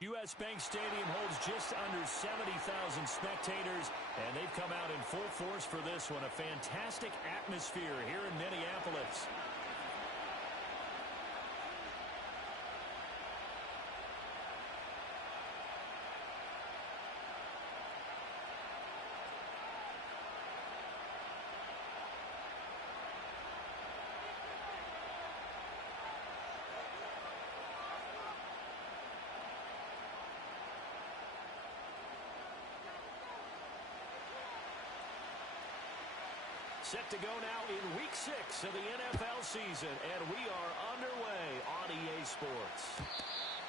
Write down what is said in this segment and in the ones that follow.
U.S. Bank Stadium holds just under 70,000 spectators, and they've come out in full force for this one. A fantastic atmosphere here in Minneapolis. Set to go now in Week 6 of the NFL season, and we are underway on EA Sports.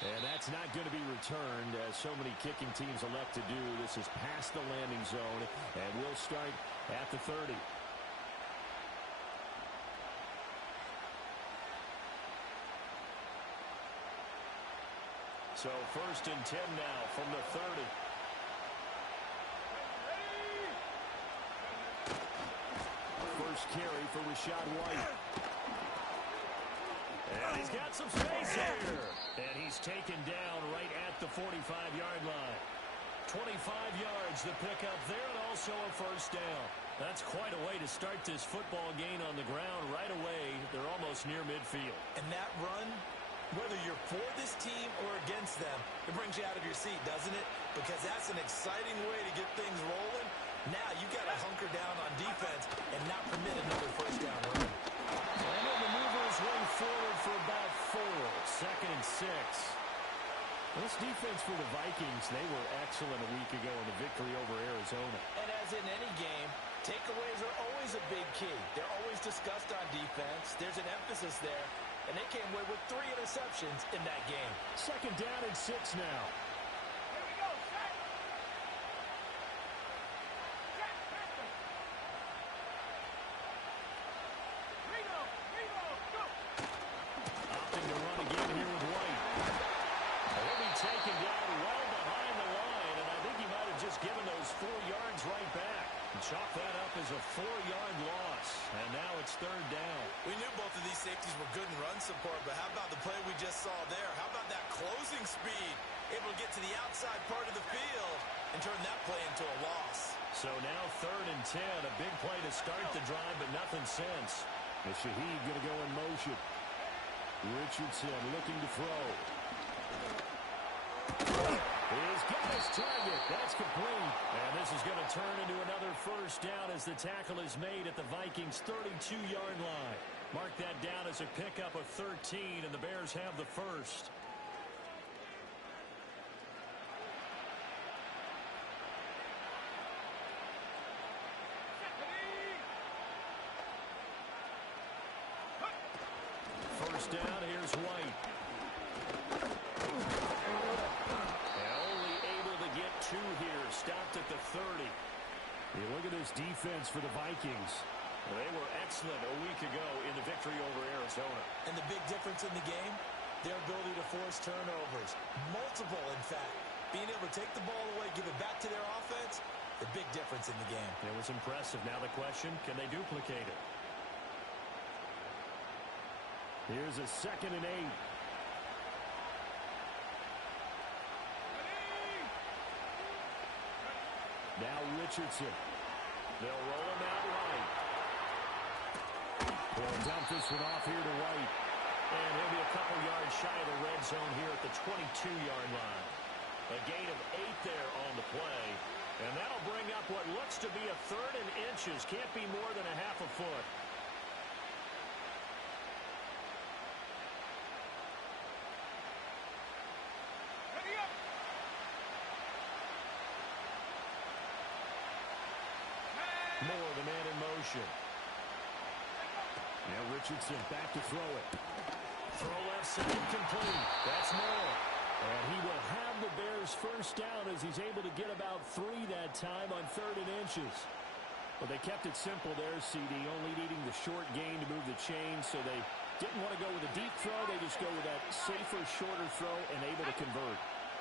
And that's not going to be returned, as so many kicking teams elect to do. This is past the landing zone, and we'll start at the 30. So 1st and 10 now from the 30. First carry for Rashad White. And he's got some space here. And he's taken down right at the 45-yard line. 25 yards the pickup there, and also a first down. That's quite a way to start this football game on the ground right away. They're almost near midfield. And that run, whether you're for this team or against them, it brings you out of your seat, doesn't it? Because that's an exciting way to get things rolling. Now you got to hunker down on defense and not permit another first down run. And the maneuvers way forward for about 4. 2nd and 6. This defense for the Vikings, they were excellent a week ago in the victory over Arizona. And as in any game, takeaways are always a big key. They're always discussed on defense. There's an emphasis there. And they came away with 3 interceptions in that game. 2nd down and 6 now. Taken down well behind the line, and I think he might have just given those 4 yards right back. Chalk that up as a 4-yard loss, and now it's 3rd down. We knew both of these safeties were good in run support, but how about the play we just saw there? How about that closing speed? Able to get to the outside part of the field and turn that play into a loss. So now 3rd and 10, a big play to start the drive, but nothing since. The Shaheed going to go in motion. Richardson looking to throw. He's got his target. That's complete. And this is going to turn into another first down as the tackle is made at the Vikings' 32-yard line. Mark that down as a pickup of 13, and the Bears have the first. First down, here's White. Here, stopped at the 30. You look at this defense for the Vikings. They were excellent a week ago in the victory over Arizona. And the big difference in the game, their ability to force turnovers. Multiple, in fact. Being able to take the ball away, give it back to their offense, the big difference in the game. It was impressive. Now the question, can they duplicate it? Here's a 2nd and 8. Now Richardson. They'll roll him out right. They'll dump this one off here to White. And he'll be a couple yards shy of the red zone here at the 22-yard line. A gain of 8 there on the play. And that'll bring up what looks to be a 3rd and inches. Can't be more than a half a foot. Moore, the man in motion. Now Richardson back to throw it. Throw left side complete. That's Moore. And he will have the Bears first down as he's able to get about 3 that time on 3rd and inches. Well, they kept it simple there, CD, only needing the short gain to move the chains, so they didn't want to go with a deep throw. They just go with that safer, shorter throw and able to convert.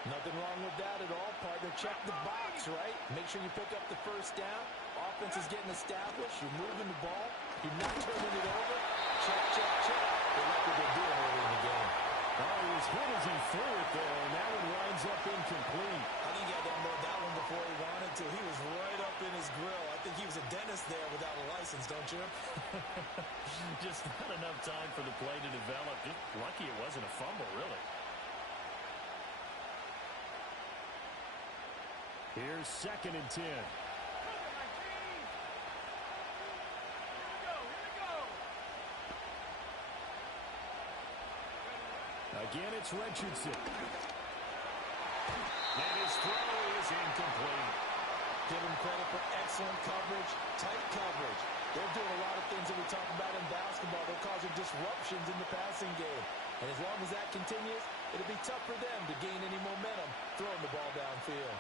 Nothing wrong with that at all, partner. Check the box, right? Make sure you pick up the first down. Offense is getting established. You're moving the ball. You're not turning it over. Check, check, check. They like what they're doing early in the game. Oh, he was hit as he threw it there, and that one winds up don't you? Just not enough time for the play to develop. Just lucky it wasn't a fumble, really. Here's 2nd and 10. Again, it's Richardson. And his throw is incomplete. Give him credit for excellent coverage, tight coverage. They're doing a lot of things that we talk about in basketball. They're causing disruptions in the passing game. And as long as that continues, it'll be tough for them to gain any momentum throwing the ball downfield.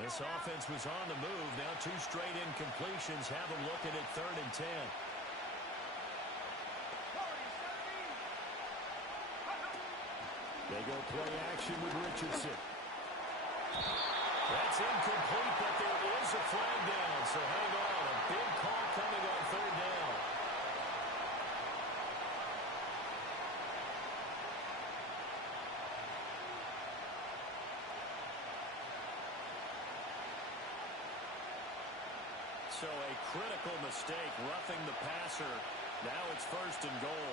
This offense was on the move. Now 2 straight incompletions have them looking at 3rd and 10. They go play action with Richardson. That's incomplete, but there is a flag down, so hang on. A big call coming on 3rd down. So a critical mistake, roughing the passer. Now it's 1st and goal.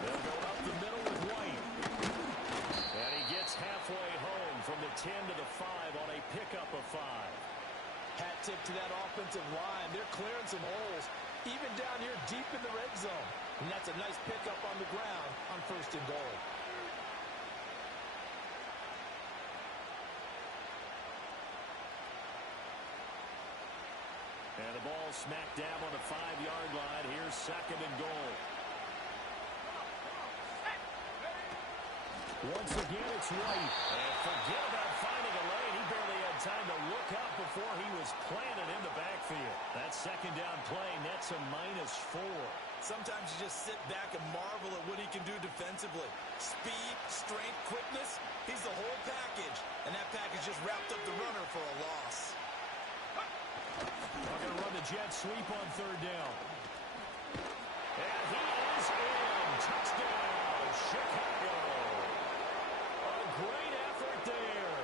They'll go up the middle with White. And he gets halfway home from the 10 to the 5 on a pickup of 5. Hat tip to that offensive line. They're clearing some holes, even down here deep in the red zone. And that's a nice pickup on the ground on 1st and goal. And the ball smack dab on the 5-yard line. Here's 2nd and goal. Once again, it's White. And forget about finding a lane. He barely had time to look up before he was planted in the backfield. That 2nd down play nets a -4. Sometimes you just sit back and marvel at what he can do defensively. Speed, strength, quickness, he's the whole package. And that package just wrapped up the runner for a loss. They're going to run the jet sweep on 3rd down. And he is in. Touchdown, Chicago. A great effort there.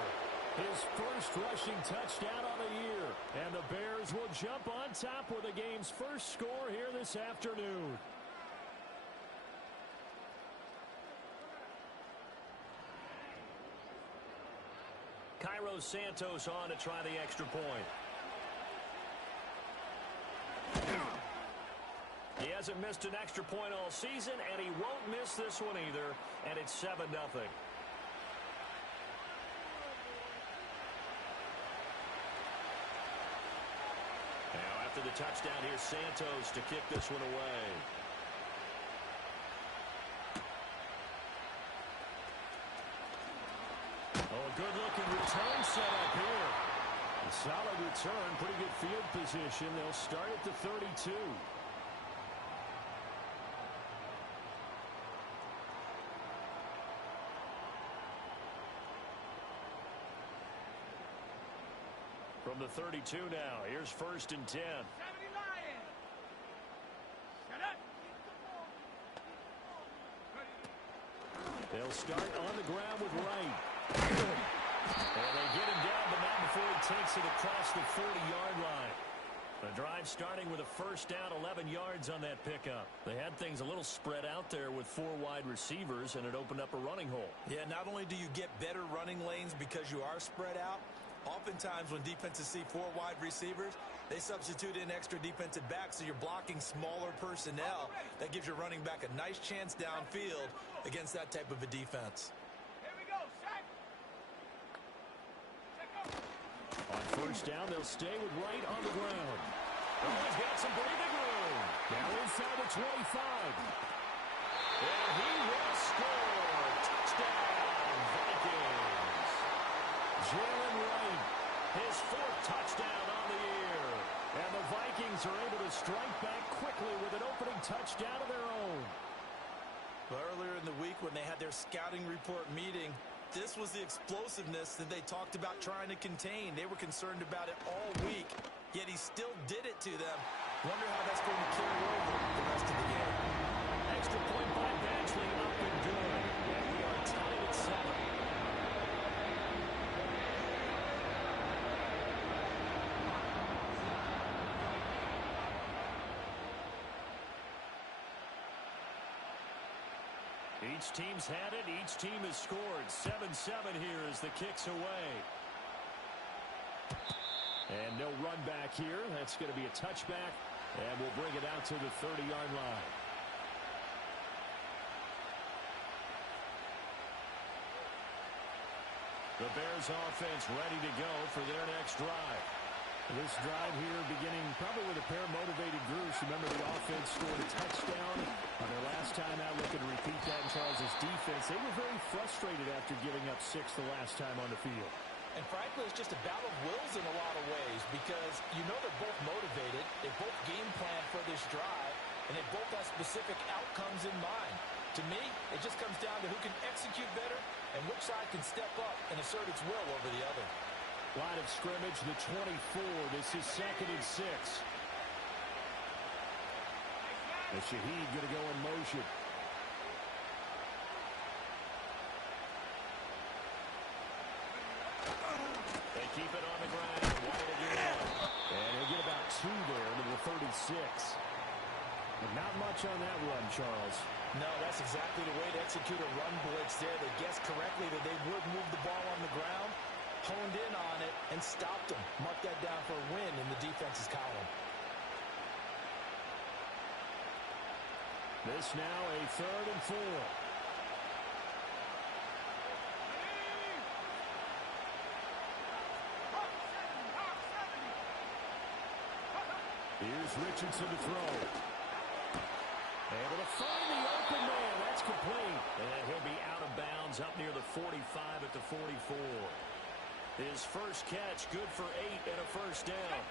His first rushing touchdown on the year. And the Bears will jump on top with the game's first score here this afternoon. Cairo Santos on to try the extra point. He hasn't missed an extra point all season, and he won't miss this one either, and it's 7-0. Now, after the touchdown, here's Santos to kick this one away. Oh, a good-looking return set up here. A solid return, pretty good field position. They'll start at the 32. From the 32 now, here's 1st and 10. They'll start on the ground with Wright. And they get him down, but not before he takes it across the 40-yard line. The drive starting with a 1st down, 11 yards on that pickup. They had things a little spread out there with 4 wide receivers, and it opened up a running hole. Yeah, not only do you get better running lanes because you are spread out, oftentimes when defenses see 4 wide receivers, they substitute in extra defensive backs, so you're blocking smaller personnel. That gives your running back a nice chance downfield against that type of a defense. Here we go, sack. On 1st down, they'll stay with Wright on the ground. Oh, he's got some breathing room. Now inside the 25. And he will score. Touchdown, Vikings. Jalen Wright, his 4th touchdown on the year. And the Vikings are able to strike back quickly with an opening touchdown of their own. Well, earlier in the week when they had their scouting report meeting, This was the explosiveness that they talked about trying to contain. They were concerned about it all week, yet he still did it to them. Wonder how that's going to carry over the rest of the game. Extra point by Badgley, up and good. And we are tied at 7. Each team's had it. Each team has scored. 7-7 here as the kick's away. And no run back here. That's going to be a touchback. And we'll bring it out to the 30-yard line. The Bears offense ready to go for their next drive. This drive here beginning probably with a pair of motivated groups. Remember, the offense scored a touchdown on their last time out. Looking to repeat that in Charles's defense. They were very frustrated after giving up 6 the last time on the field. And frankly, it's just a battle of wills in a lot of ways because you know they're both motivated. They both game plan for this drive, and they both have specific outcomes in mind. To me, it just comes down to who can execute better and which side can step up and assert its will over the other. Line of scrimmage, the 24. This is 2nd and 6. The Shaheed going to go in motion. They keep it on the ground. Wide again. And they get about 2 there to the 36. But not much on that run, Charles. No, that's exactly the way to execute a run blitz there. They guessed correctly that they would move the ball on the ground, honed in on it, and stopped them. Mark that down for a win in the defense's column. This now a 3rd and 4. Here's Richardson to throw. Able to find the open man. That's complete. And he'll be out of bounds up near the 45 at the 44. His first catch, good for 8 and a first down.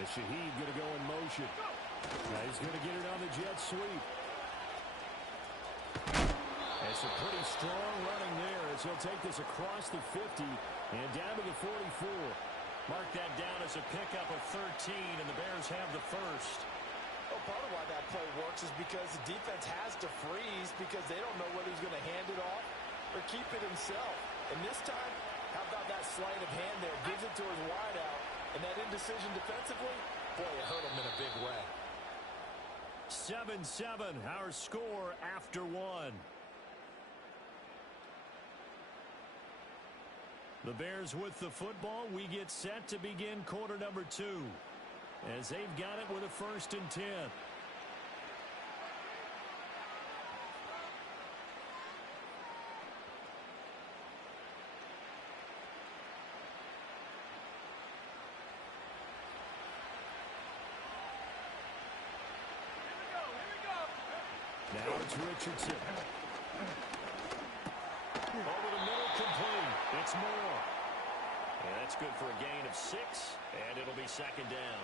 And Shaheed going to go in motion. Now he's going to get it on the jet sweep. It's a pretty strong running there as he'll take this across the 50 and down to the 44. Mark that down as a pickup of 13, and the Bears have the first. Well, part of why that play works is because the defense has to freeze because they don't know whether he's going to hand it off or keep it himself. And this time, how about that sleight of hand there? Gives it to his wideout, and that indecision defensively, boy, it hurt him in a big way. 7-7, our score after 1. The Bears with the football. We get set to begin quarter number 2 as they've got it with a 1st and 10. Now it's Richardson. Over the middle, complete. It's Moore. And that's good for a gain of 6, and it'll be 2nd down.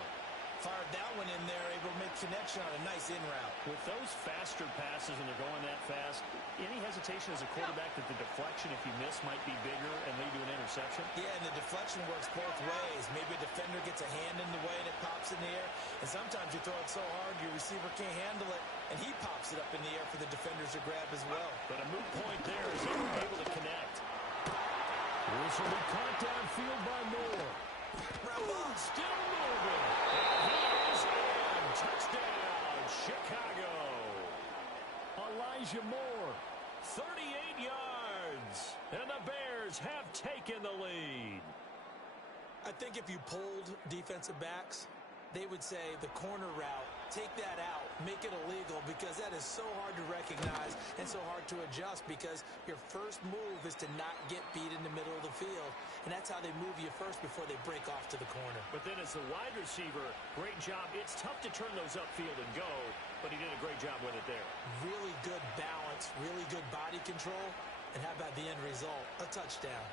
Fired that one in there, able to make connection on a nice in route. With those faster passes when they're going that fast, any hesitation as a quarterback that the deflection, if you miss, might be bigger and lead to an interception? Yeah, and the deflection works both ways. Maybe a defender gets a hand in the way and it pops in the air. And sometimes you throw it so hard your receiver can't handle it, and he pops it up in the air for the defenders to grab as well. But a moot point there is they were able to connect. This will be caught downfield by Moore. Still moving. And he is in. Touchdown, Chicago. Elijah Moore, 38 yards. And the Bears have taken the lead. I think if you polled defensive backs, they would say the corner route, take that out, make it illegal, because that is so hard to recognize and so hard to adjust because your first move is to not get beat in the middle of the field. And that's how they move you first before they break off to the corner. But then as the wide receiver, great job. It's tough to turn those upfield and go, but he did a great job with it there. Really good balance, really good body control. And how about the end result? A touchdown.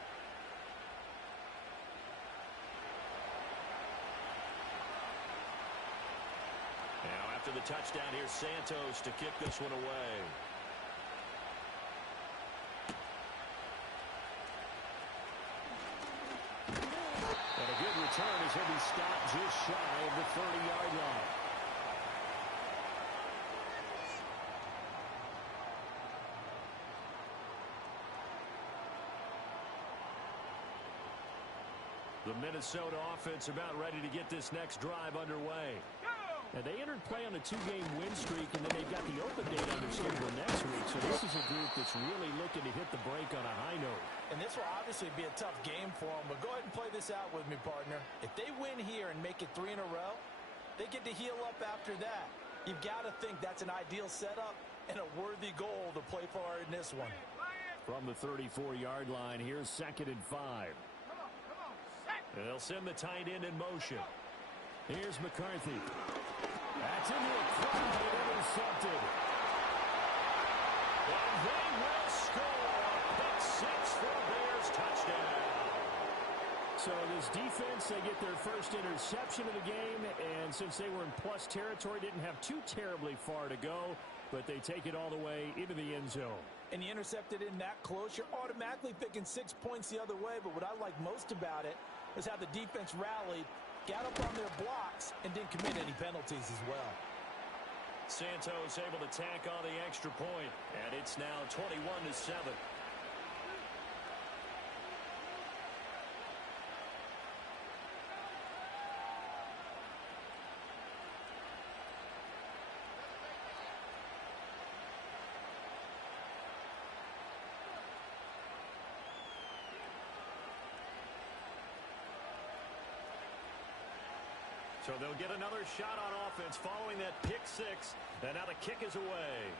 After the touchdown, here's Santos to kick this one away. And a good return as he'll be stopped just shy of the 30-yard line. The Minnesota offense about ready to get this next drive underway. And they entered play on a 2-game win streak, and then they've got the open date on their schedule next week. So this is a group that's really looking to hit the break on a high note. And this will obviously be a tough game for them, but go ahead and play this out with me, partner. If they win here and make it 3 in a row, they get to heal up after that. You've got to think that's an ideal setup and a worthy goal to play for in this one. From the 34-yard line, here's 2nd and 5. They'll send the tight end in motion. Here's McCarthy. That's into a crowd and intercepted. And they will score a pick 6 for Bears touchdown. So this defense, they get their first interception of the game, and since they were in plus territory, didn't have too terribly far to go, but they take it all the way into the end zone. And you intercepted in that close, you're automatically picking 6 points the other way, but what I like most about it is how the defense rallied, got up on their blocks, and didn't commit any penalties as well. Santos able to tack on the extra point, and it's now 21-7. So they'll get another shot on offense following that pick 6. And now the kick is away.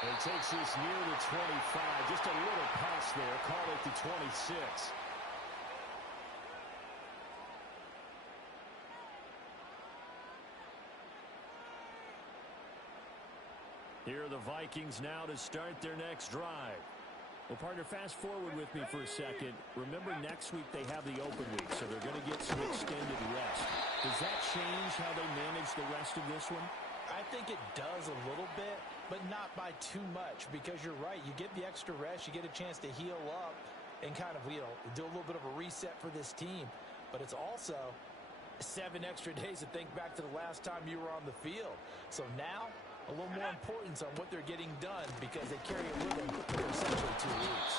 And takes this near the 25. Just a little pass there. Call it the 26. Here are the Vikings now to start their next drive. Well, partner, fast forward with me for a second. Remember, next week they have the open week, so they're going to get some extended rest. Does that change how they manage the rest of this one? I think it does a little bit, but not by too much, because you're right. You get the extra rest. You get a chance to heal up and kind of, do a little bit of a reset for this team. But it's also 7 extra days to think back to the last time you were on the field. So now, a little more importance on what they're getting done because they carry it with them for essentially 2 weeks.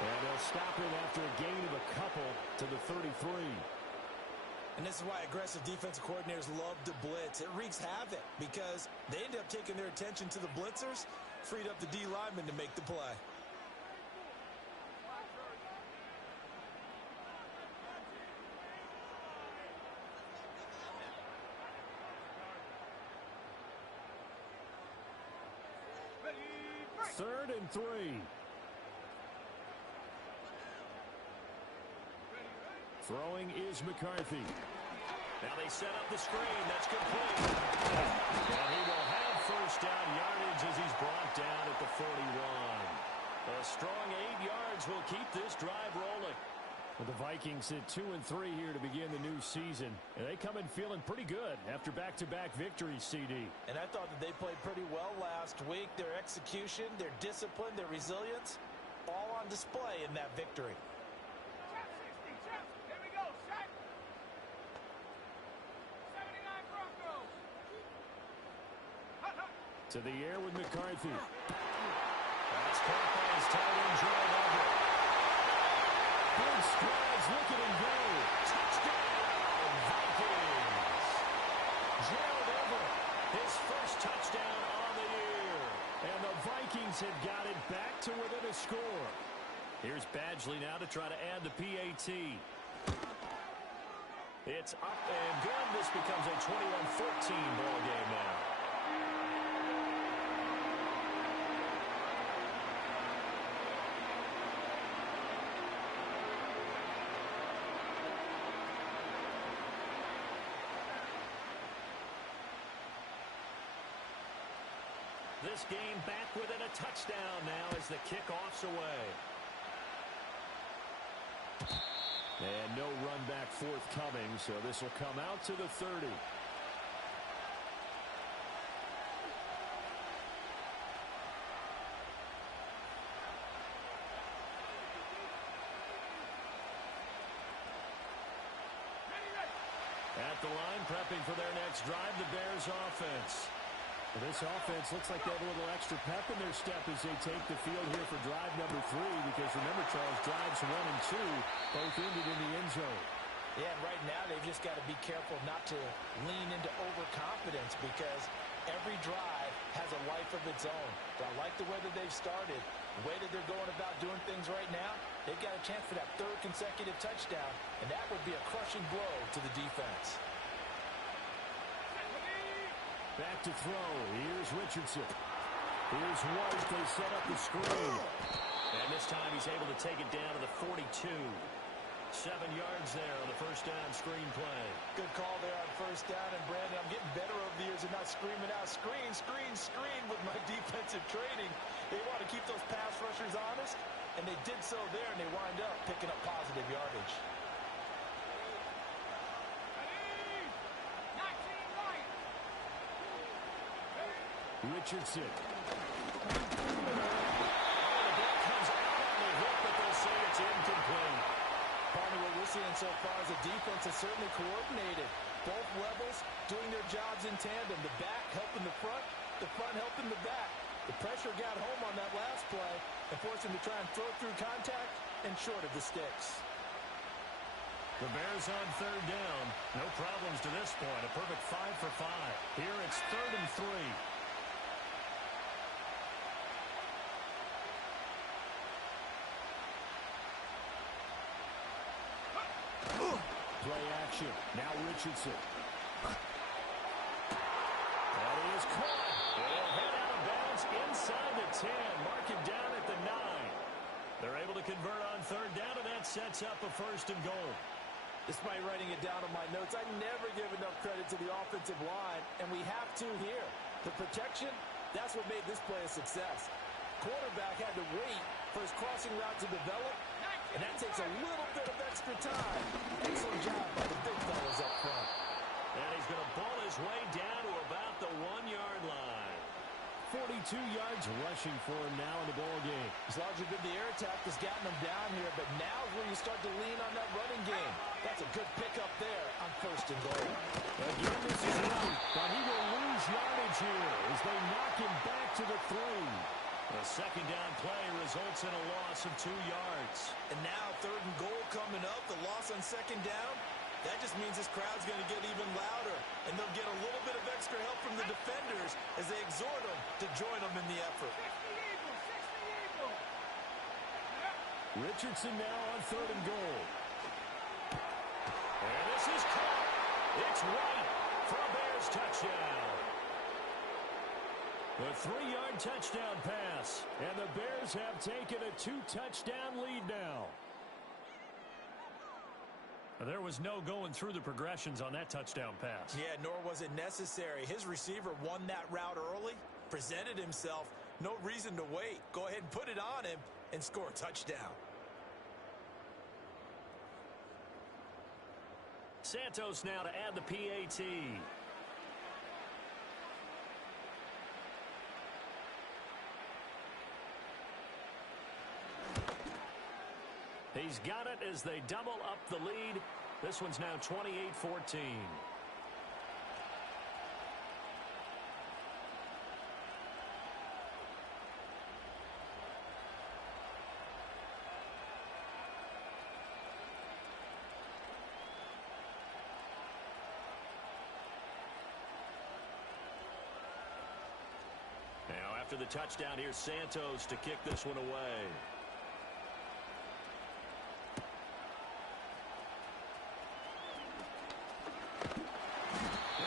And they'll stop it after a gain of a couple to the 33. And this is why aggressive defensive coordinators love to blitz. It wreaks havoc because they end up taking their attention to the blitzers, freed up the D lineman to make the play. Third and 3. Throwing is McCarthy. Now they set up the screen. That's complete. And he will have first down yardage as he's brought down at the 41. A strong 8 yards will keep this drive rolling. Well, the Vikings hit 2 and 3 here to begin the new season. And they come in feeling pretty good after back-to-back victories, CD. And I thought that they played pretty well last week. Their execution, their discipline, their resilience, all on display in that victory. Here we go, set. 79 Broncos. To the air with McCarthy. That's caught by his tight end, Gerald Everett. Big strides, look at him go. Touchdown, Vikings. Gerald Everett, his first touchdown on the year. And the Vikings have got it back to within a score. Here's Badgley now to try to add the PAT. It's up and good. This becomes a 21-14 ball game now. This game back within a touchdown now as the kickoff's away. And no run back forthcoming, so this will come out to the 30. At the line, prepping for their next drive, the Bears offense. Well, this offense looks like they have a little extra pep in their step as they take the field here for drive number 3, because remember, Charles, drives 1 and 2 both ended in the end zone. Yeah, and right now they've just got to be careful not to lean into overconfidence, because every drive has a life of its own. But I like the way that they've started, the way that they're going about doing things right now. They've got a chance for that 3rd consecutive touchdown, and that would be a crushing blow to the defense. Back to throw. Here's Richardson. Here's White. They set up the screen. And this time he's able to take it down to the 42. 7 yards there on the first down screen play. Good call there on first down. And, Brandon, I'm getting better over the years and not screaming out, screen, screen, screen with my defensive training. They want to keep those pass rushers honest, and they did so there, and they wind up picking up positive yardage. Richardson. Oh, the ball comes out on the hip, but they'll say it's incomplete. Partner, what we're seeing so far is the defense is certainly coordinated. Both levels doing their jobs in tandem. The back helping the front helping the back. The pressure got home on that last play and forced him to try and throw through contact and short of the sticks. The Bears on 3rd down. No problems to this point. A perfect 5 for 5. Here it's 3rd and 3. Play action. Now Richardson. That is caught. It'll head out of bounds inside the 10. Mark it down at the 9. They're able to convert on 3rd down, and that sets up a 1st and goal. Despite writing it down on my notes, I never give enough credit to the offensive line, and we have to here. The protection, that's what made this play a success. Quarterback had to wait for his crossing route to develop, and that takes a little bit of extra time. Excellent job by the big fellas up front. And he's going to ball his way down to about the 1-yard line. 42 yards rushing for him now in the ball game. It's largely been the air attack that's gotten him down here, but now is where you start to lean on that running game. That's a good pickup there on 1st and goal. Again, this is right, but he will lose yardage here as they knock him back to the 3. The 2nd down play results in a loss of 2 yards. And now 3rd and goal coming up. The loss on 2nd down. That just means this crowd's going to get even louder. And they'll get a little bit of extra help from the defenders as they exhort them to join them in the effort. Richardson now on 3rd and goal. And this is caught. It's White for a Bears touchdown. The 3-yard touchdown pass. And the Bears have taken a 2-touchdown lead now. There was no going through the progressions on that touchdown pass. Yeah, nor was it necessary. His receiver won that route early, presented himself. No reason to wait. Go ahead and put it on him and score a touchdown. Santos now to add the PAT. He's got it as they double up the lead. This one's now 28-14. Now after the touchdown, here's Santos to kick this one away.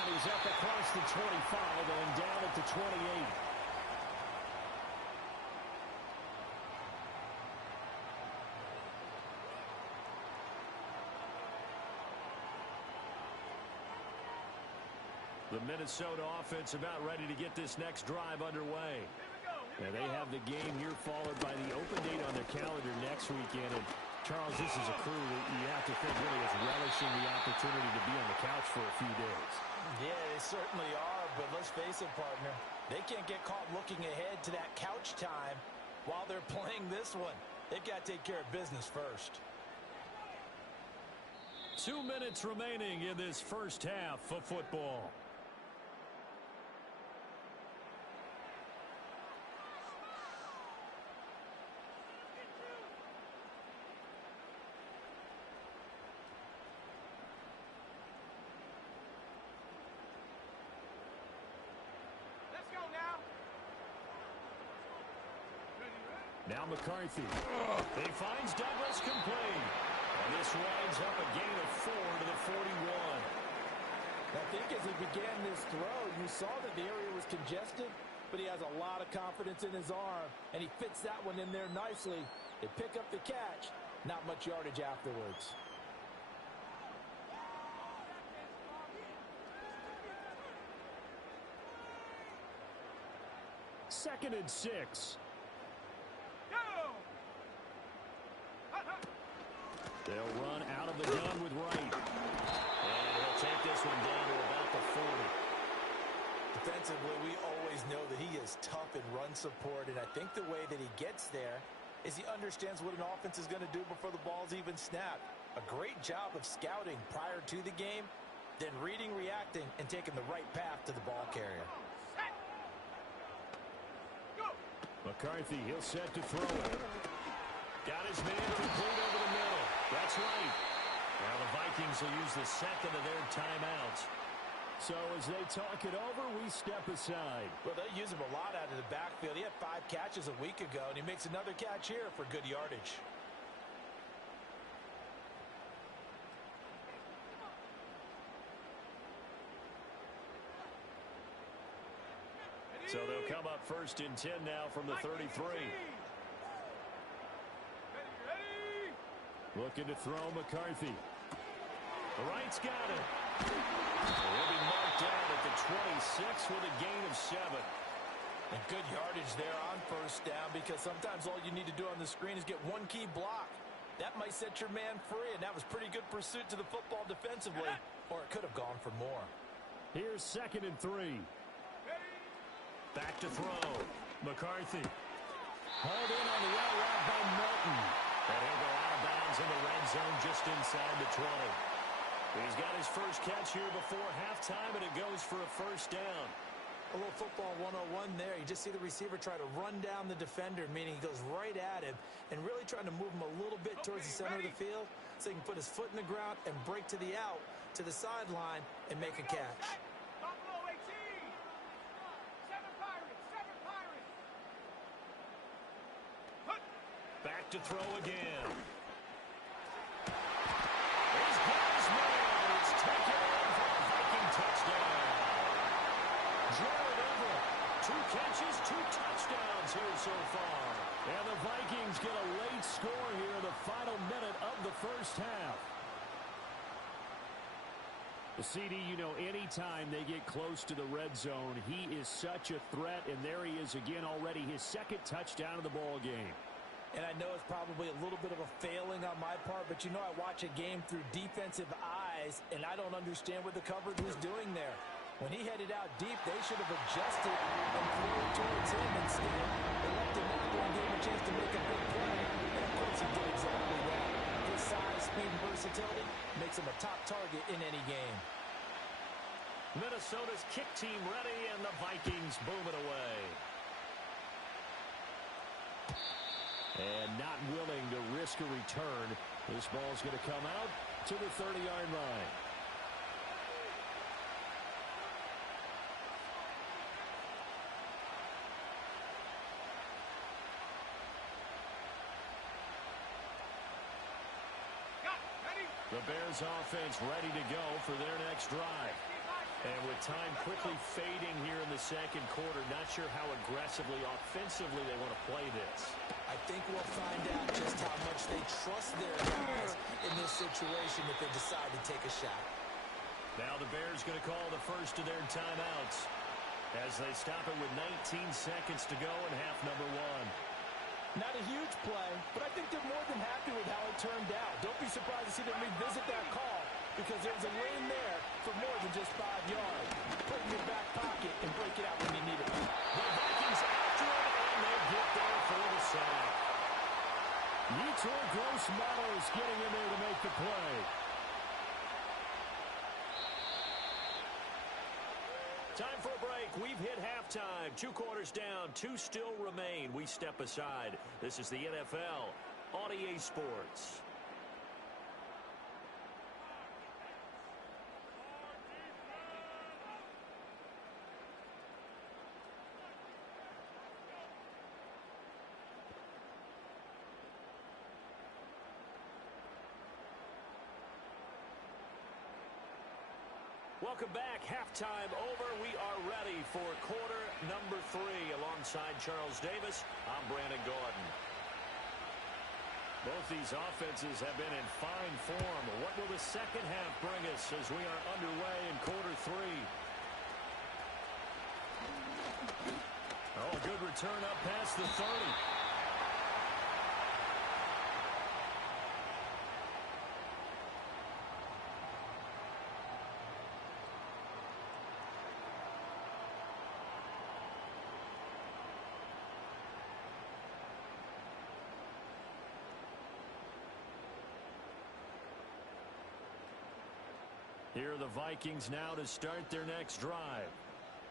He's up across the 25 and down at the 28. The Minnesota offense about ready to get this next drive underway. And they have the game here followed by the open date on their calendar next weekend. And Charles, this is a crew that you have to think really is relishing the opportunity to be on the couch for a few days. Yeah, they certainly are, but let's face it, partner. They can't get caught looking ahead to that couch time while they're playing this one. They've got to take care of business first. 2 minutes remaining in this first half of football. Let's go now. Now McCarthy. He finds Douglas complete. And this winds up a gain of 4 to the 41. I think as he began this throw, you saw that the area was congested, but he has a lot of confidence in his arm, and he fits that one in there nicely. They pick up the catch, not much yardage afterwards. Second and 6. Go! They'll run out of the gun with Wright. And he'll take this one down to about the 40. Defensively, we always know that he is tough in run support, and I think the way that he gets there is he understands what an offense is going to do before the ball's even snapped. A great job of scouting prior to the game, then reading, reacting, and taking the right path to the ball carrier. Set. Go! McCarthy, he'll set to throw it. Got his man complete over the middle. That's right. Now the Vikings will use the second of their timeouts. So as they talk it over, we step aside. Well, they use him a lot out of the backfield. He had 5 catches a week ago, and he makes another catch here for good yardage. So they'll come up first and 10 now from the 33. Ready? Looking to throw McCarthy. The right's got it. He'll be marked down at the 26 with a gain of 7. And good yardage there on first down, because sometimes all you need to do on the screen is get one key block. That might set your man free, and that was pretty good pursuit to the football defensively, or it could have gone for more. Here's second and 3. Back to throw. McCarthy. Hauled in on the out route by Melton. And he'll go out of bounds in the red zone just inside the 20. He's got his first catch here before halftime, and it goes for a first down. A little football 101 there. You just see the receiver try to run down the defender, meaning he goes right at him and really trying to move him a little bit towards the center of the field so he can put his foot in the ground and break to the out, to the sideline, and make a catch. Buffalo 18. 7 Pirates. 7 Pirates. Hut. Back to throw again. Here's Gall's man. It's taken in for a Viking touchdown. Jared Everett, 2 catches, 2 touchdowns here so far. And the Vikings get a late score here in the final minute of the first half. The CD, you know, anytime they get close to the red zone, he is such a threat, and there he is again already, his second touchdown of the ball game. And I know it's probably a little bit of a failing on my part, but you know I watch a game through defensive eyes, and I don't understand what the coverage was doing there. When he headed out deep, they should have adjusted and threw towards him instead. They left him out there and gave him a chance to make a big play. And, of course, he did exactly that. His size, speed, and versatility makes him a top target in any game. Minnesota's kick team ready, and the Vikings boom it away. And not willing to risk a return. This ball's going to come out to the 30-yard line. The Bears offense ready to go for their next drive. And with time quickly fading here in the second quarter, not sure how aggressively, offensively they want to play this. I think we'll find out just how much they trust their guys in this situation if they decide to take a shot. Now the Bears going to call the first of their timeouts as they stop it with 19 seconds to go in half number 1. Not a huge play, but I think they're more than happy with how it turned out. Don't be surprised to see them revisit that call because there's a lane there for more than just 5 yards. Put it in your back pocket and break it out when you need it. The Vikings after it, and they get there for the sack. Yetur Gross-Matos getting in there to make the play. Time for a break. We've hit halftime. 2 quarters down. 2 still remain. We step aside. This is the NFL on EA Sports. Welcome back. Halftime over. We are ready for quarter number 3. Alongside Charles Davis, I'm Brandon Gordon. Both these offenses have been in fine form. What will the second half bring us as we are underway in quarter 3? Oh, a good return up past the 30. Here are the Vikings now to start their next drive.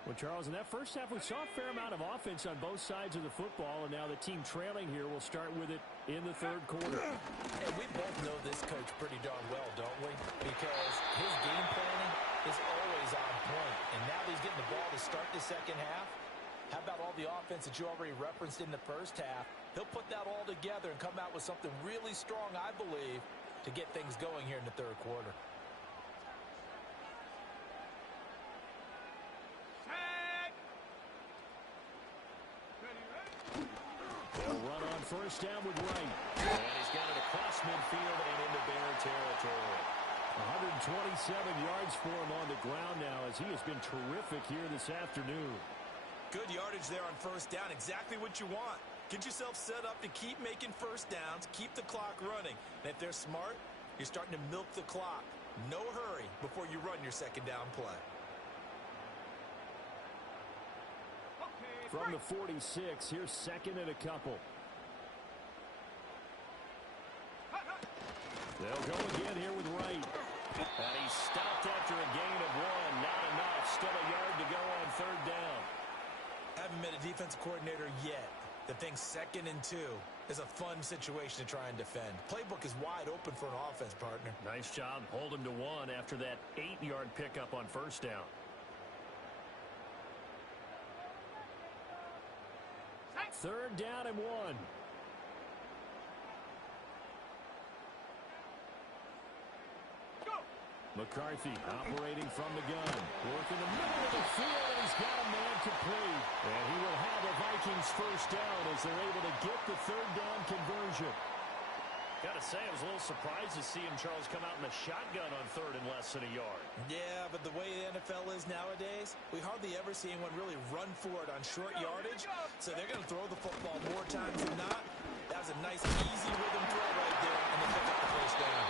Well, Charles, in that first half, we saw a fair amount of offense on both sides of the football, and now the team trailing here will start with it in the third quarter. And we both know this coach pretty darn well, don't we? Because his game planning is always on point. And now that he's getting the ball to start the second half, how about all the offense that you already referenced in the first half? He'll put that all together and come out with something really strong, I believe, to get things going here in the third quarter. First down with Wright. And he's got it across midfield and into Bear territory. 127 yards for him on the ground now as he has been terrific here this afternoon. Good yardage there on first down. Exactly what you want. Get yourself set up to keep making first downs, keep the clock running. And if they're smart, you're starting to milk the clock. No hurry before you run your second down play. From the 46, here's second and a couple. They'll go again here with Wright. And he's stopped after a gain of 1. Not enough. Still a yard to go on third down. Haven't met a defensive coordinator yet that thinks second and 2 is a fun situation to try and defend. Playbook is wide open for an offense, partner. Nice job. Hold him to 1 after that 8-yard pickup on first down. Third down and 1. McCarthy operating from the gun. Working the middle of the field, and he's got a man complete. And he will have a Vikings first down as they're able to get the third down conversion. Got to say, I was a little surprised to see him, Charles, come out in the shotgun on third and less than a yard. Yeah, but the way the NFL is nowadays, we hardly ever see anyone really run for it on short yardage. So they're going to throw the football more times than not. That was a nice, easy rhythm throw right there, and they pick up the first down.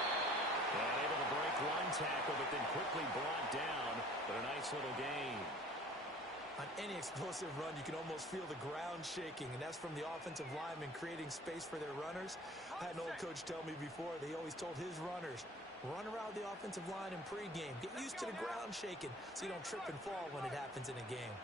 And able to break one tackle, but then quickly brought down. But a nice little gain. On any explosive run, you can almost feel the ground shaking, and that's from the offensive linemen creating space for their runners. I had an old coach tell me before, they always told his runners, run around the offensive line in pregame. Get used to the ground shaking so you don't trip and fall when it happens in a game.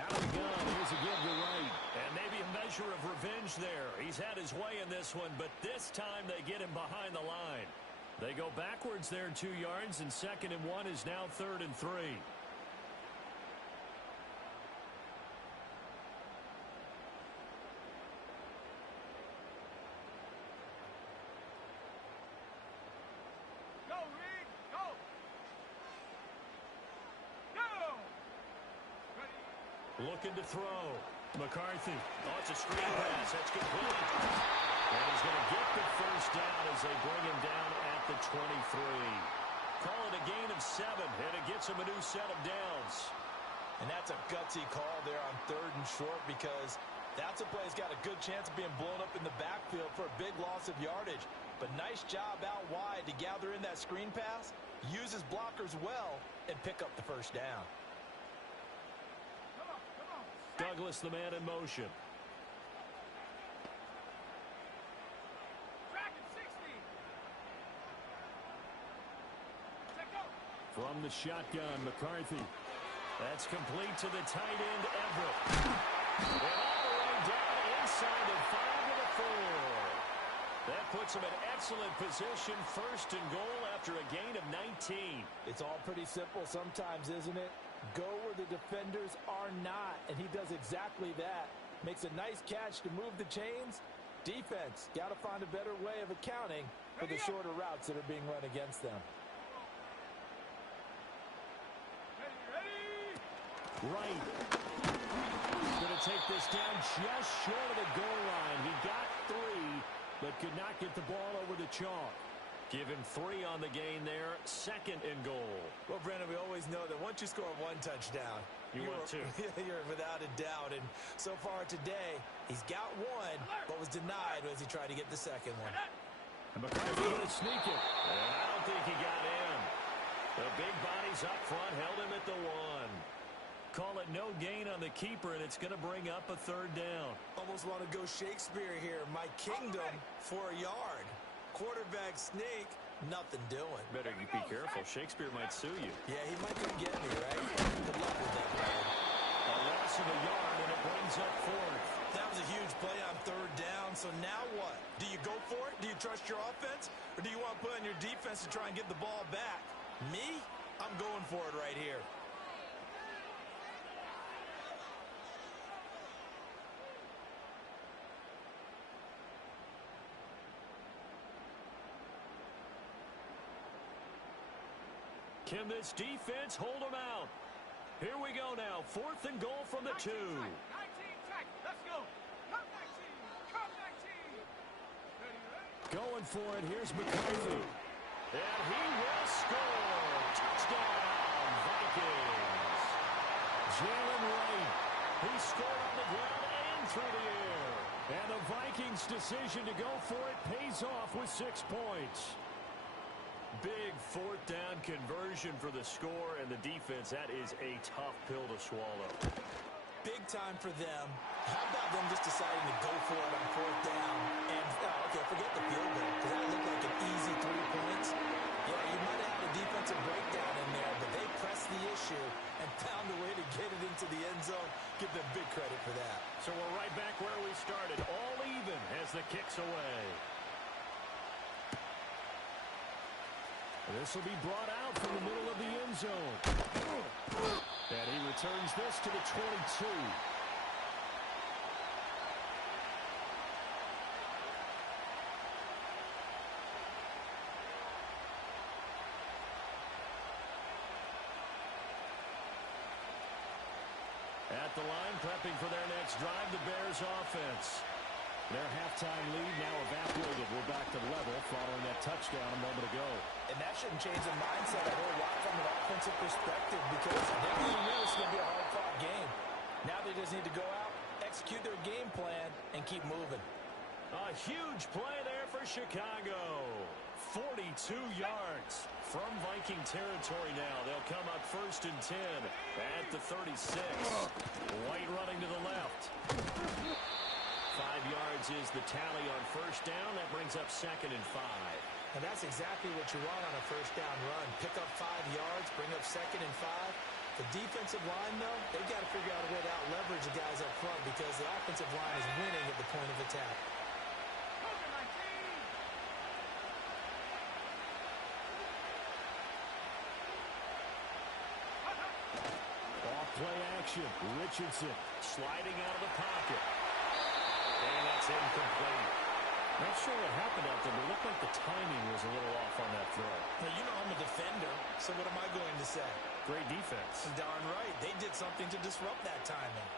Out of the gun, here's a give to Wright. And maybe a measure of revenge there. He's had his way in this one, but this time they get him behind the line. They go backwards there 2 yards, and second and 1 is now third and 3. Go, Reed, go! Go! Ready? Looking to throw. McCarthy. Oh, it's a screen pass. That's complete. And he's going to get the first down as they bring him down at the 23. Call it a gain of 7, and it gets him a new set of downs. And And that's a gutsy call there on 3rd and short, because that's a play that's got a good chance of being blown up in the backfield for a big loss of yardage. But nice job out wide to gather in that screen pass, use his blockers well, and pick up the first down. Come on. Douglas, the man in motion. Track at 60. Take go. From the shotgun, McCarthy. That's complete to the tight end, Everett. And all the way down inside the 5 to the 4. That puts him in excellent position, 1st and goal after a gain of 19. It's all pretty simple sometimes, isn't it? Go where the defenders are not, and he does exactly that. Makes a nice catch to move the chains. Defense, got to find a better way of accounting for the shorter routes that are being run against them. Ready. Right. He's going to take this down just short of the goal line. He got 3, but could not get the ball over the chalk. Give him 3 on the gain there. 2nd and goal. Well, Brandon, we always know that once you score 1 touchdown, You want 2. You're without a doubt. And so far today, he's got 1, but was denied as he tried to get the 2nd one. And McCarthy going to sneak it. And I don't think he got in. The big bodies up front held him at the 1. Call it no gain on the keeper, and it's going to bring up a 3rd down. Almost want to go Shakespeare here. My kingdom for a yard. Quarterback sneak, nothing doing. Better you be careful. Shakespeare might sue you. Yeah, he might come get me, right? Good luck with that, man. A loss of a yard, and it brings up 4th. That was a huge play on 3rd down, so now what? Do you go for it? Do you trust your offense? Or do you want to put on your defense to try and get the ball back? Me? I'm going for it right here. Can this defense hold them out? Here we go now. 4th and goal from the 2. 19 track. Let's go. Come 19. Come 19. Ready. Going for it. Here's McCarthy. And he will score. Touchdown, Vikings. Jalen Wright. He scored on the ground and through the air. And the Vikings' decision to go for it pays off with 6 points. Big 4th down conversion for the score, and the defense, that is a tough pill to swallow. Big time for them. How about them just deciding to go for it on 4th down? And, okay, forget the field goal, because that looked like an easy 3 points. Yeah, you might have had a defensive breakdown in there, but they pressed the issue and found a way to get it into the end zone. Give them big credit for that. So we're right back where we started, all even as the kick's away. This will be brought out from the middle of the end zone. And he returns this to the 22. At the line, prepping for their next drive, the Bears offense. Their halftime lead now evaporated. We're back to level following that touchdown a moment ago. And that shouldn't change the mindset a whole lot from an offensive perspective, because they really knew this was going to be a hard-fought game. Now they just need to go out, execute their game plan, and keep moving. A huge play there for Chicago. 42 yards from Viking territory now. They'll come up 1st and 10 at the 36. White running to the left. 5 yards is the tally on 1st down. That brings up 2nd and 5. And that's exactly what you want on a 1st down run. Pick up 5 yards, bring up 2nd and 5. The defensive line, though, they've got to figure out a way to out-leverage the guys up front, because the offensive line is winning at the point of attack. Off-play action. Richardson sliding out of the pocket. And that's incomplete. Not sure what happened out there, but it looked like the timing was a little off on that throw. Now, you know I'm a defender, so what am I going to say? Great defense. Darn right. They did something to disrupt that timing.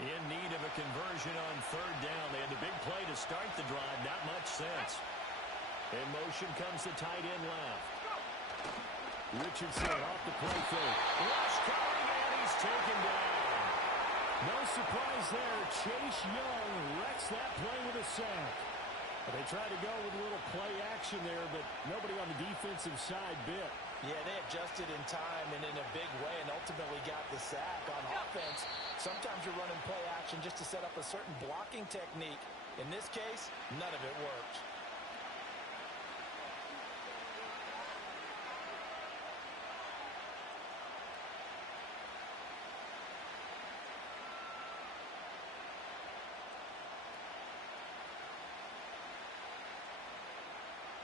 In need of a conversion on 3rd down. They had the big play to start the drive. Not much sense. In motion comes the tight end left. Richardson off the play fake. Rush coming, and he's taken down. No surprise there. Chase Young wrecks that play with a sack. They tried to go with a little play action there, but nobody on the defensive side bit. Yeah, they adjusted in time and in a big way and ultimately got the sack. On offense, sometimes you're running play action just to set up a certain blocking technique. In this case, none of it worked.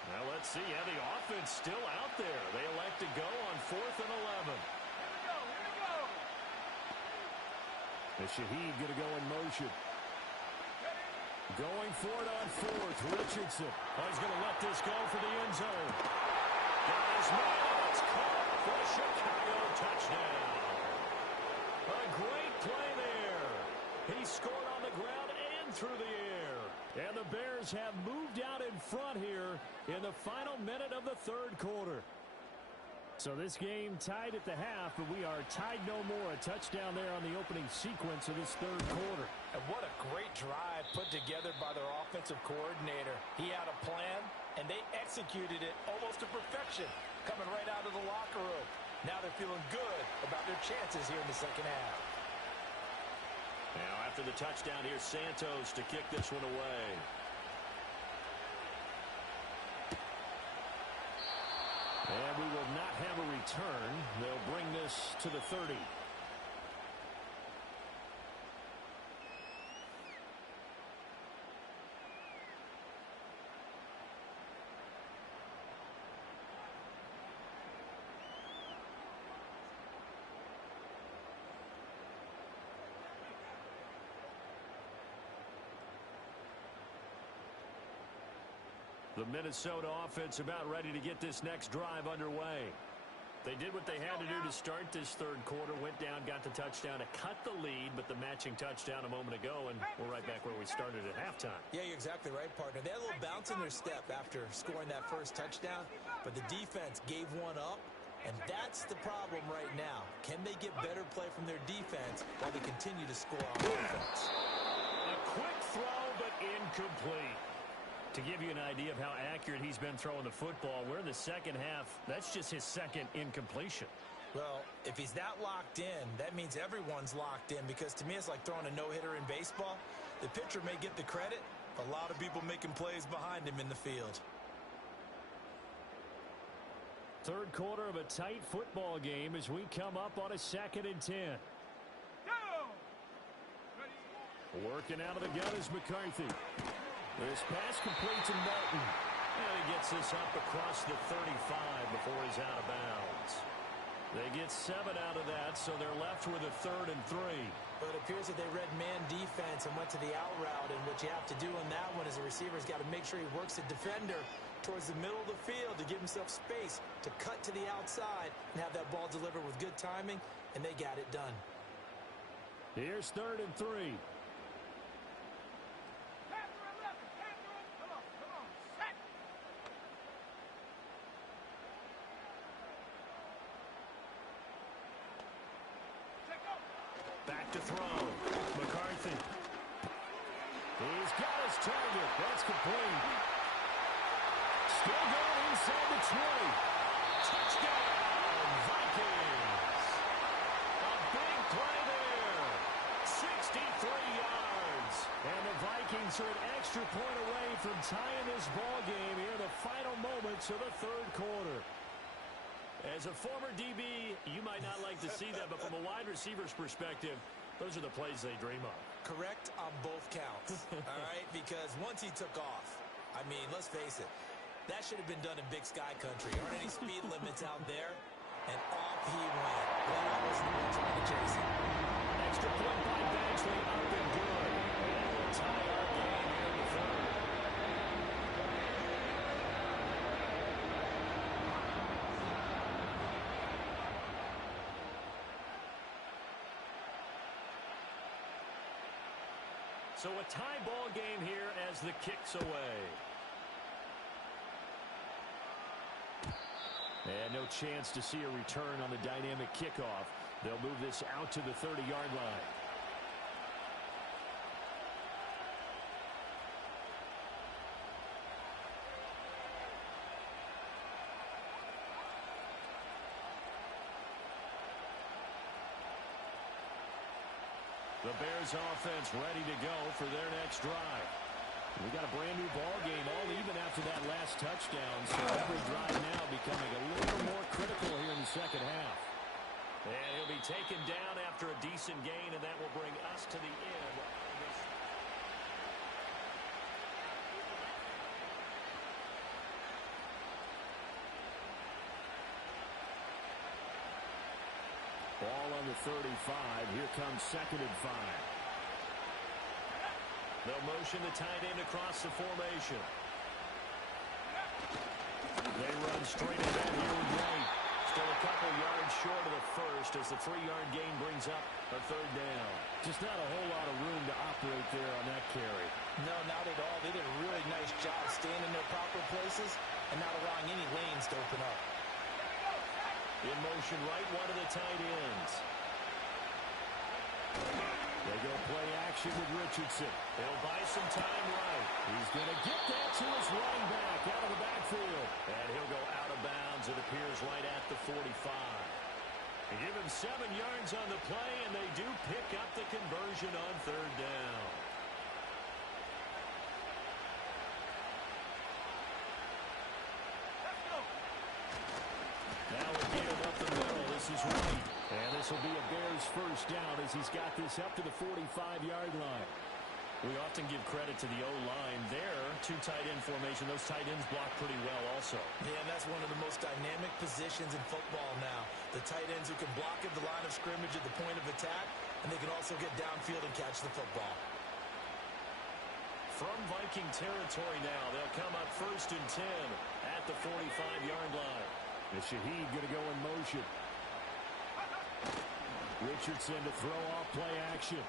Now let's see how the offense still out there. They elect to go on 4th and 11. Here we go, here we go. And Shaheed going to go in motion. Going for it on 4th. Richardson. Oh, he's going to let this go for the end zone. Got his man. It's caught for a Chicago touchdown. A great play there. He scored on the ground and through the air. And the Bears have moved out in front here in the final minute of the third quarter. So this game tied at the half, but we are tied no more. A touchdown there on the opening sequence of this third quarter. And what a great drive put together by their offensive coordinator. He had a plan, and they executed it almost to perfection, coming right out of the locker room. Now they're feeling good about their chances here in the second half. Now after the touchdown, here's Santos to kick this one away. And we will not have a return. They'll bring this to the 30. The Minnesota offense about ready to get this next drive underway. They did what they had to do to start this third quarter, went down, got the touchdown to cut the lead, but the matching touchdown a moment ago, and we're right back where we started at halftime. Yeah, you're exactly right, partner. They had a little bounce in their step after scoring that first touchdown, but the defense gave one up, and that's the problem right now. Can they get better play from their defense while they continue to score on offense? A quick throw, but incomplete. To give you an idea of how accurate he's been throwing the football, we're in the second half. That's just his second incompletion. Well, if he's that locked in, that means everyone's locked in, because to me it's like throwing a no-hitter in baseball. The pitcher may get the credit, a lot of people making plays behind him in the field. Third quarter of a tight football game as we come up on a 2nd and 10. Go! Ready? Working out of the gun is McCarthy. This pass completes in Martin. And he gets this up across the 35 before he's out of bounds. They get 7 out of that, so they're left with a 3rd and 3. But it appears that they read man defense and went to the out route, and what you have to do on that one as a receiver's got to make sure he works the defender towards the middle of the field to give himself space to cut to the outside and have that ball delivered with good timing, and they got it done. Here's 3rd and 3. Back to throw. McCarthy. He's got his target. That's complete. Still going inside the 20. Touchdown, Vikings. A big play there. 63 yards. And the Vikings are an extra point away from tying this ball game here in the final moments of the third quarter. As a former DB, you might not like to see that, but from a wide receiver's perspective, those are the plays they dream of. Correct on both counts, all right? Because once he took off, I mean, let's face it, that should have been done in Big Sky Country. There aren't any speed limits out there, and off he went. Glad I wasn't the one trying to chase him. Extra point by Badgley, up and good. And we'll tie our game here in the third. So a tie ball game here as the kick's away. And no chance to see a return on the dynamic kickoff. They'll move this out to the 30-yard line. The Bears offense ready to go for their next drive. We got a brand new ball game, all even after that last touchdown. So every drive now becoming a little more critical here in the second half. And he'll be taken down after a decent gain, and that will bring us to the end of this. Ball on the 35. Here comes 2nd and 5. They'll motion the tight end across the formation. They run straight ahead here with Wright. Still a couple yards short of the first as the 3-yard gain brings up a 3rd down. Just not a whole lot of room to operate there on that carry. No, not at all. They did a really nice job staying in their proper places and not allowing any lanes to open up. In motion right, one of the tight ends. They go play action with Richardson. He'll buy some time right. He's going to get that to his running back out of the backfield. And he'll go out of bounds, it appears, right at the 45. They give him 7 yards on the play, and they do pick up the conversion on 3rd down. Now again up the middle. This is Wright. And this will be a Bears first down as he's got this up to the 45-yard line. We often give credit to the O-line there. 2 tight end formation. Those tight ends block pretty well also. Yeah, and that's one of the most dynamic positions in football now. The tight ends who can block at the line of scrimmage at the point of attack, and they can also get downfield and catch the football. From Viking territory now, they'll come up 1st and 10 at the 45-yard line. The Shaheed going to go in motion. Richardson to throw off play action.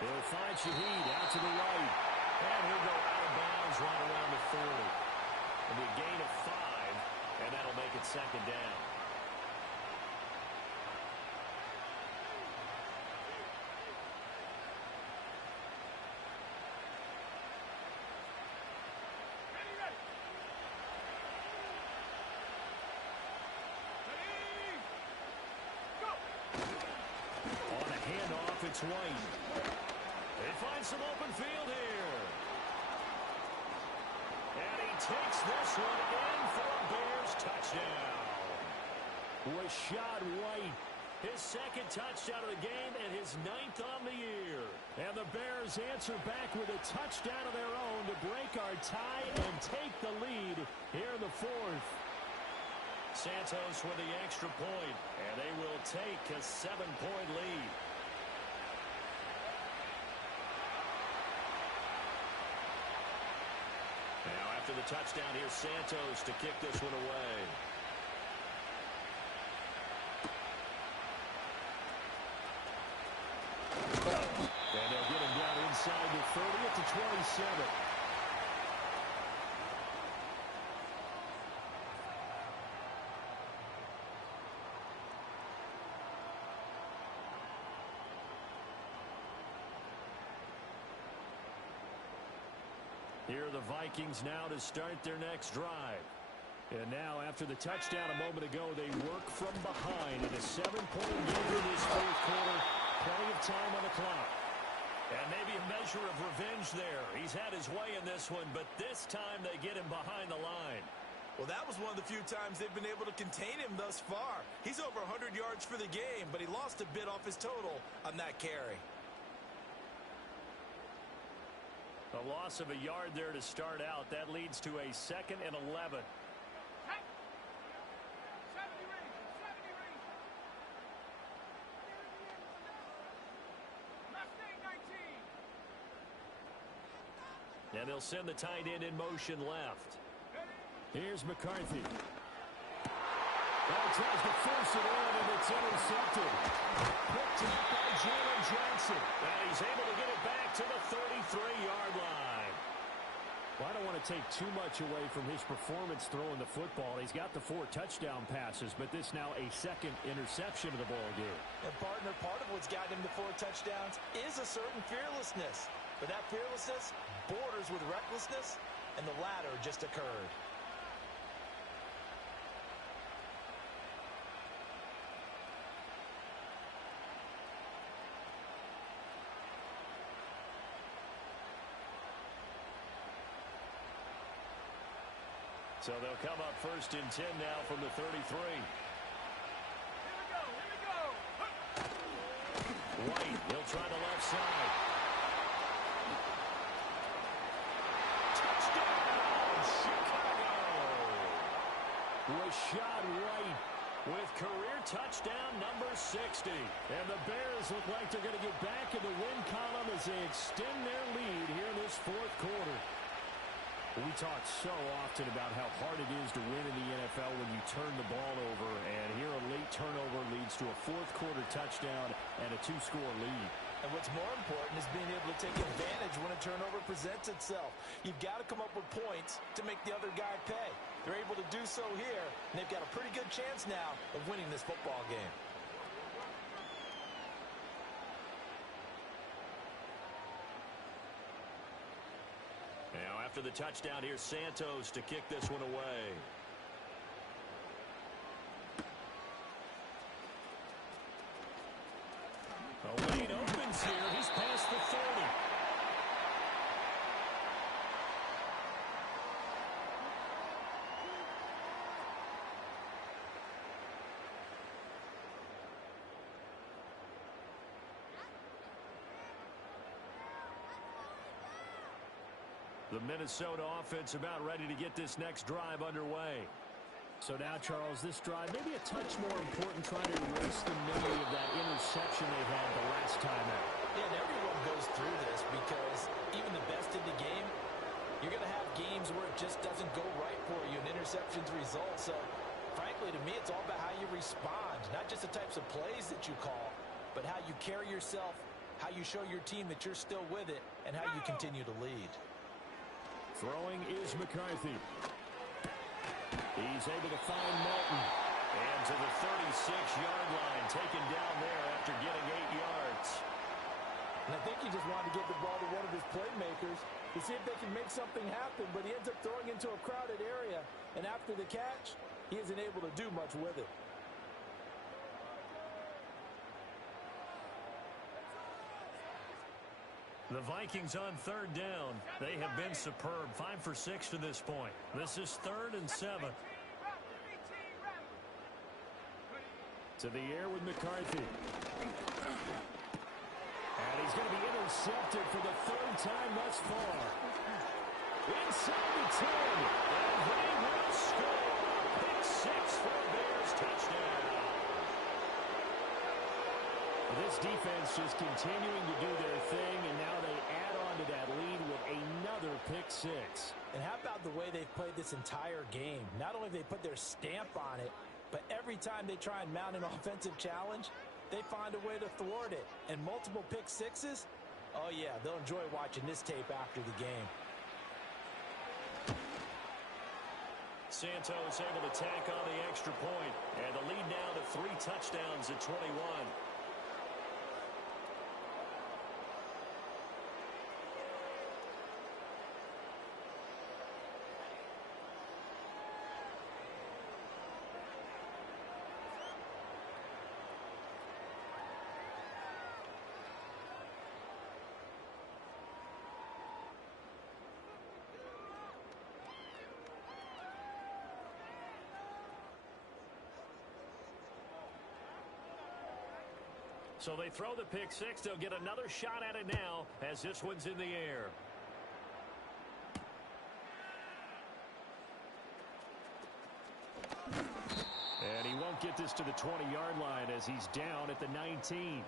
He'll find Shaheed out to the right. And he'll go out of bounds right around the 40. It'll be a gain of 5, and that'll make it 2nd down. It's White. They find some open field here. And he takes this one in for a Bears touchdown. Rashad White, his 2nd touchdown of the game and his 9th on the year. And the Bears answer back with a touchdown of their own to break our tie and take the lead here in the 4th. Santos with the extra point, and they will take a 7-point lead. Now after the touchdown, here's Santos to kick this one away. And they'll get him down inside the 30 to 27. Here are the Vikings now to start their next drive. And now, after the touchdown a moment ago, they work from behind in a 7-point lead in this 4th quarter. Plenty of time on the clock. And maybe a measure of revenge there. He's had his way in this one, but this time they get him behind the line. Well, that was one of the few times they've been able to contain him thus far. He's over 100 yards for the game, but he lost a bit off his total on that carry. A loss of a yard there to start out. That leads to a 2nd and 11. And they'll send the tight end in motion left. Here's McCarthy. Ball tries to force it in, and it's intercepted. Picked up by Jalen Johnson. And he's able to get it back to the 33-yard line. Well, I don't want to take too much away from his performance throwing the football. He's got the 4 touchdown passes, but this now a second interception of the ball game. And partner, part of what's gotten him to 4 touchdowns is a certain fearlessness. But that fearlessness borders with recklessness, and the latter just occurred. So they'll come up first and 10 now from the 33. Here we go. Here we go. White, he'll try the left side. Touchdown, Chicago! Rashad White with career touchdown number 60. And the Bears look like they're going to get back in the win column as they extend their lead here in this fourth quarter. We talk so often about how hard it is to win in the NFL when you turn the ball over, and here a late turnover leads to a fourth quarter touchdown and a 2-score lead. And what's more important is being able to take advantage when a turnover presents itself. You've got to come up with points to make the other guy pay. They're able to do so here, and they've got a pretty good chance now of winning this football game. Now, after the touchdown, here's Santos to kick this one away. A lane opens here. He's past the 30. The Minnesota offense about ready to get this next drive underway. So now, Charles, this drive maybe a touch more important, trying to erase the memory of that interception they had the last time out. Yeah, and everyone goes through this because even the best in the game, you're going to have games where it just doesn't go right for you and interceptions result. So, frankly, to me, it's all about how you respond, not just the types of plays that you call, but how you carry yourself, how you show your team that you're still with it, and how you continue to lead. Throwing is McCarthy. He's able to find Melton. And to the 36-yard line, taken down there after getting 8 yards. And I think he just wanted to get the ball to one of his playmakers to see if they can make something happen, but he ends up throwing into a crowded area, and after the catch, he isn't able to do much with it. The Vikings on third down. They have been superb. 5 for 6 to this point. This is 3rd and 7. To the air with McCarthy. And he's going to be intercepted for the 3rd time thus far. Inside the 10. And they will score. Pick 6 for a Bears touchdown. This defense just continuing to do their thing, and now they add on to that lead with another pick 6. And how about the way they've played this entire game? Not only have they put their stamp on it, but every time they try and mount an offensive challenge, they find a way to thwart it. And multiple pick 6s, oh yeah, they'll enjoy watching this tape after the game. Santos able to tack on the extra point, and the lead now to 3 touchdowns at 21. So they throw the pick 6. They'll get another shot at it now as this one's in the air. And he won't get this to the 20-yard line as he's down at the 19.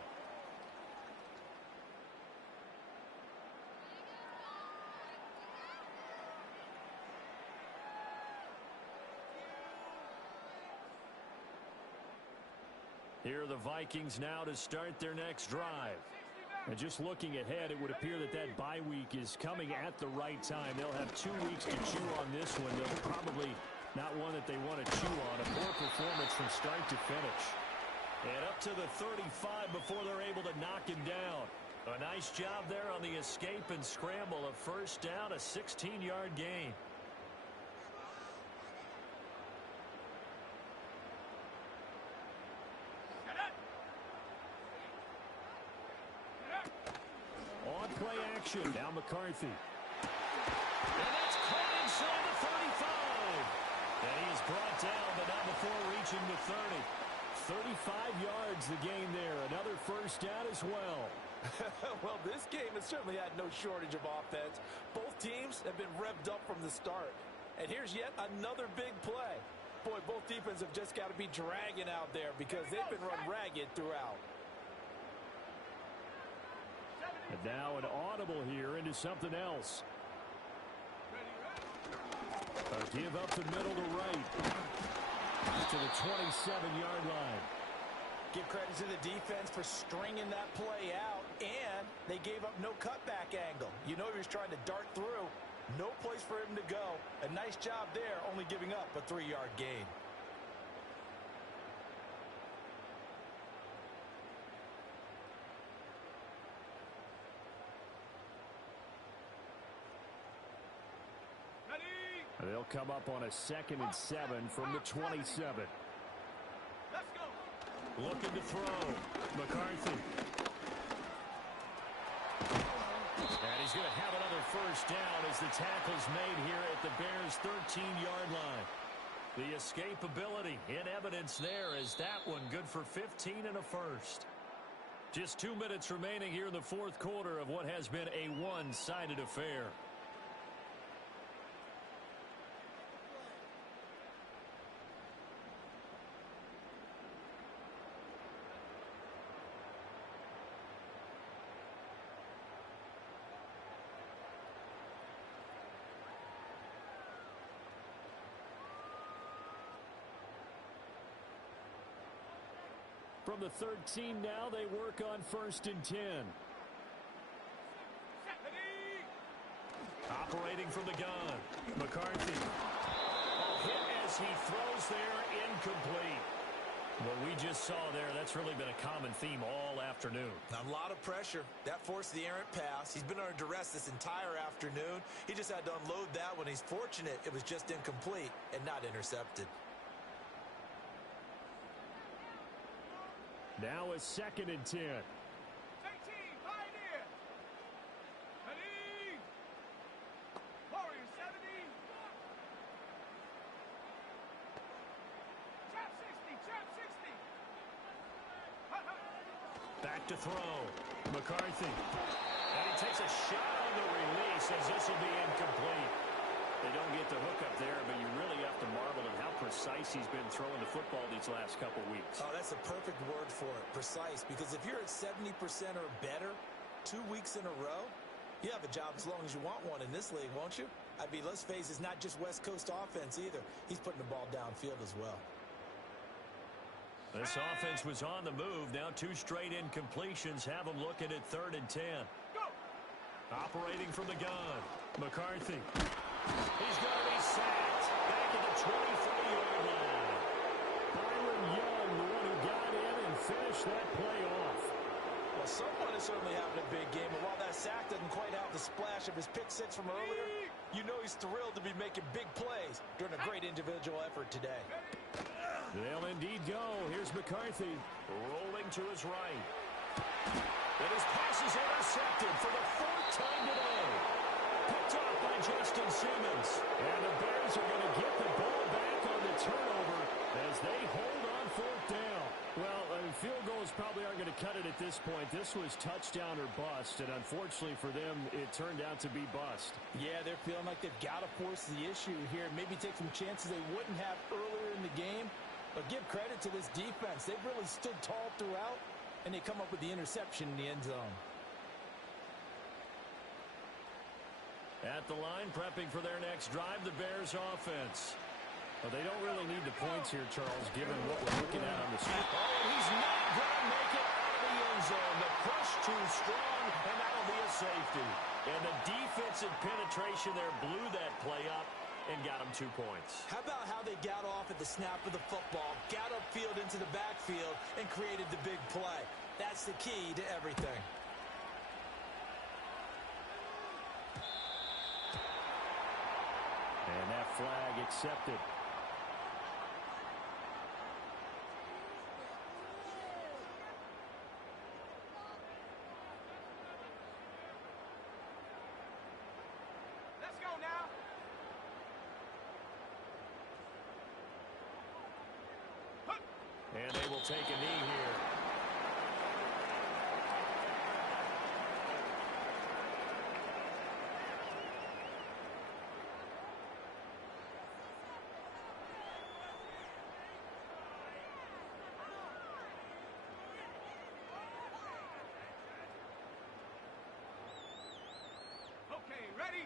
Here are the Vikings now to start their next drive. And just looking ahead, it would appear that that bye week is coming at the right time. They'll have 2 weeks to chew on this one. They'll probably not one that they want to chew on. A poor performance from start to finish. And up to the 35 before they're able to knock him down. A nice job there on the escape and scramble. A first down, a 16-yard gain. On play action. Now McCarthy. And that's caught inside the 35. And he is brought down, but not before reaching the 30. 35 yards the gain there. Another first down as well. Well, this game has certainly had no shortage of offense. Both teams have been revved up from the start. And here's yet another big play. Boy, both defenses have just got to be dragging out there because they've been run ragged throughout. And now an audible here into something else. A give up the middle to right. To the 27-yard line. Give credit to the defense for stringing that play out, and they gave up no cutback angle. You know he was trying to dart through. No place for him to go. A nice job there, only giving up a 3-yard gain. They'll come up on a 2nd and 7 from the 27. Let's go. Looking to throw. McCarthy. And he's going to have another first down as the tackle's made here at the Bears' 13-yard line. The escapability in evidence there as that one good for 15 and a first. Just 2 minutes remaining here in the fourth quarter of what has been a one-sided affair. From the 13 now, they work on 1st and 10. Operating from the gun. McCarthy. Hit as he throws there, incomplete. What we just saw there, that's really been a common theme all afternoon. A lot of pressure. That forced the errant pass. He's been under duress this entire afternoon. He just had to unload that when he's fortunate it was just incomplete and not intercepted. Now a 2nd and 10. Warriors 70. Trap 60. Trap 60. Back to throw. McCarthy. And he takes a shot on the release as this will be incomplete. They don't get the hookup there, but you really have to marvel at how precise he's been throwing the football these last couple weeks. Oh, that's a perfect word for it, precise, because if you're at 70% or better 2 weeks in a row, you have a job as long as you want one in this league, won't you? I mean, let's face it, it's not just West Coast offense either. He's putting the ball downfield as well. This offense was on the move. Now 2 straight incompletions have them looking at 3rd and 10. Go. Operating from the gun. McCarthy. He's going to be sacked back at the 23-yard line. Byron Young, the one who got in and finished that play off. Well, someone is certainly having a big game, and while that sack doesn't quite have the splash of his pick six from earlier, you know he's thrilled to be making big plays during a great individual effort today. They'll indeed go. Here's McCarthy rolling to his right. And his pass is intercepted for the 4th time today. Picked off by Justin Simmons. And the Bears are going to get the ball back on the turnover as they hold on 4th down. Well, field goals probably aren't going to cut it at this point. This was touchdown or bust, and unfortunately for them, it turned out to be bust. Yeah, they're feeling like they've got to force the issue here. Maybe take some chances they wouldn't have earlier in the game. But give credit to this defense. They've really stood tall throughout, and they come up with the interception in the end zone. At the line, prepping for their next drive, the Bears offense. Well, they don't really need the points here, Charles, given what we're looking at on the screen. Oh, he's not going to make it out of the end zone. The push too strong, and that'll be a safety. And the defensive penetration there blew that play up and got them 2 points. How about how they got off at the snap of the football, got upfield into the backfield, and created the big play? That's the key to everything. And that flag accepted. Let's go now. And they will take a knee here. Okay, ready?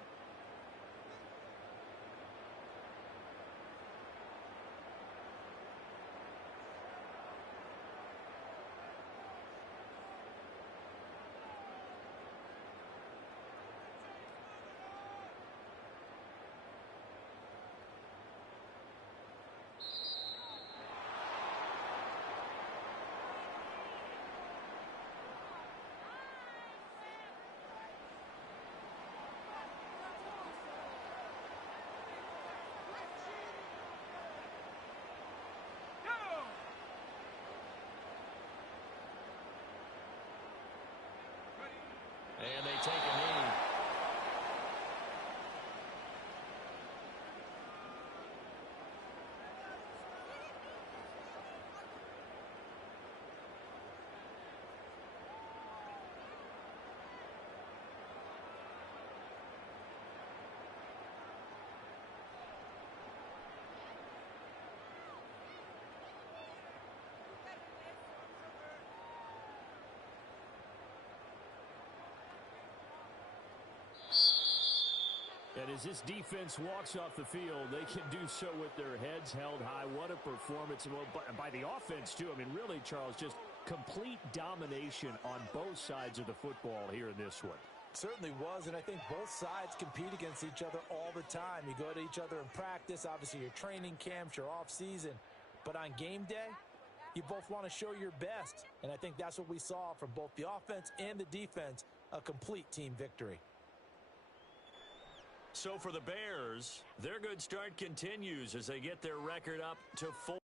And they take a knee. And as this defense walks off the field, they can do so with their heads held high. What a performance by the offense, too. I mean, really, Charles, just complete domination on both sides of the football here in this one. Certainly was, and I think both sides compete against each other all the time. You go to each other in practice, obviously your training camps, your off-season. But on game day, you both want to show your best. And I think that's what we saw from both the offense and the defense, a complete team victory. So for the Bears, their good start continues as they get their record up to 4.